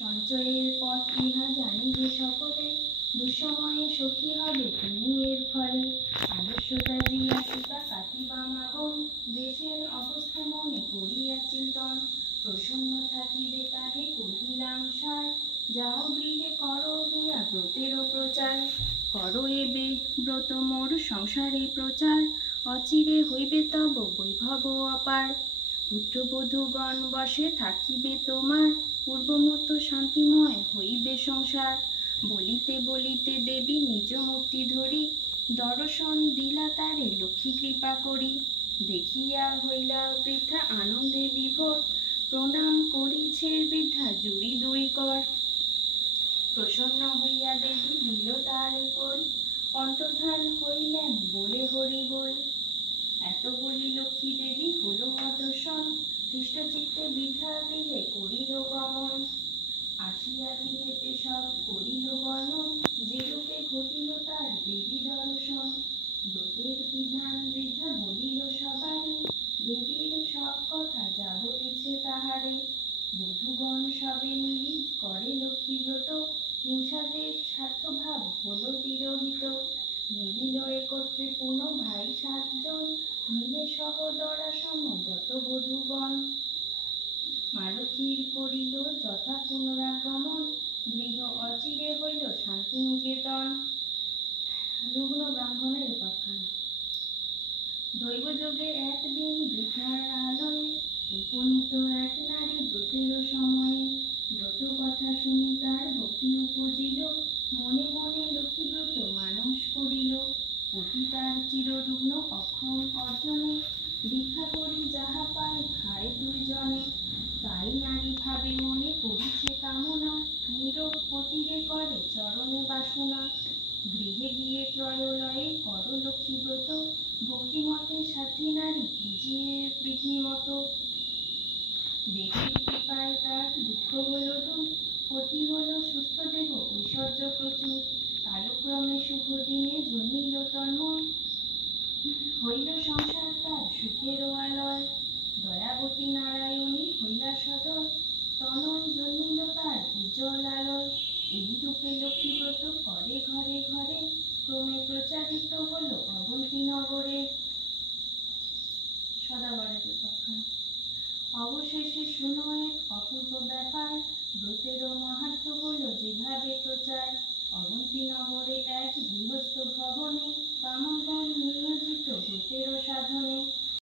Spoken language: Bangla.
সঞ্চয়ের পথ ইহা জানি যে সকলে, দুঃসময়ে সখী হবে তুমি এর ফলে। আলস্যতা জিয়া সুতা কাটিবা মাগন, দেশের অবস্থা মনে করিয়া চিন্তন। প্রসন্ন থাকিবে তাহে কহিলাম সার, যাও গৃহে করো গিয়া ব্রতেরও প্রচার। করো এবে ব্রত মোর সংসারে প্রচার, অচিরে হইবে তব বৈভব অপার। পুত্রবধূগণ বসে থাকিবে তোমার, পূর্বমত শান্তিময় হইবে সংসার। বলিতে বলিতে দেবী নিজ মূর্তি ধরি, দর্শন দিলা তারে লক্ষ্মী কৃপা করি। দেখিয়া হইলা বৃদ্ধা আনন্দে বিভোর, প্রণাম করিছে বৃদ্ধা জুড়ি দুই কর। প্রসন্ন হইয়া দেবী দিল তারে কোল, অন্তর্ধান হইলেন বলে হরি বল। এত বলি লক্ষ্মী দেবী হলো অদর্শন, হৃষ্টচিত্তে বৃদ্ধা গৃহে করিল গমন। আসিয়া গৃহেতে সব করিল বর্ণন, যে রূপে ঘটিল তার দেবী দর্শন। ব্রতের বিধান বৃদ্ধা বলিল সবারে, দেবীর সব কথা যা বলিছে তাহারে। বধূগণ সবে মিলি করে লক্ষ্মী ব্রত, হিংসাদের স্বার্থভাব হলো তিরোহিত। মিলিল একত্রে পুনঃ ভাই 7 জন, মিলে সহদরা সম যত বধূগণ। মা লক্ষ্মীর করিল যথা পুনরাগমন, গৃহ অচিরে হইল শান্তিনিকেতন। রুগ্ন ব্রাহ্মণের উপাখ্যান। দৈবযোগে একদিন বৃদ্ধার আলয়ে, উপনীত এক নারী ব্রতের সময়ে। ব্রত কথা শুনি তার ভক্তি উপজিল, মনে মনে লক্ষ্মী ব্রত মানস করিল। অতি তার চিররুগ্ন অক্ষম অর্জনে, ভিক্ষা করি যাহা পায় খায় 2 জনে। তাই নারী ভাবে মনে করিছে কামনা, নীরব পতিরে করে চরণে বাসনা। গৃহে গিয়ে ত্রয়োলয়ে করো লক্ষ্মী ব্রত, ভক্তিমতে সাথী নারী ভিজিয়ে বিধিমত। দেবীর কৃপায় তার দুঃখ হল দূর, পতি হল সুস্থ দেহ ঐশ্বর্য প্রচুর। কালক্রমে শুভ দিনে জন্মিল তন্ময়, হইল সংসার তার সুখেরও আলয়। দয়াবতী নারায়ণী হইলা সদয়, তনয় জন্মিল তার উজ্জ্বল আলয়। এই রূপে লক্ষ্মী ব্রত করে ঘরে ঘরে, ক্রমে প্রচারিত হল অবন্তী নগরে। সদাগরের উপাখ্যান। অবশেষে শুনো এক অপূর্ব ব্যাপার, ব্রতেরও মাহাত্ম্য হল যেভাবে প্রচার। অবন্তী নগরে এক গৃহস্থ ভবনে, বামাগণ নিয়োজিত ব্রতেরও সাধনে।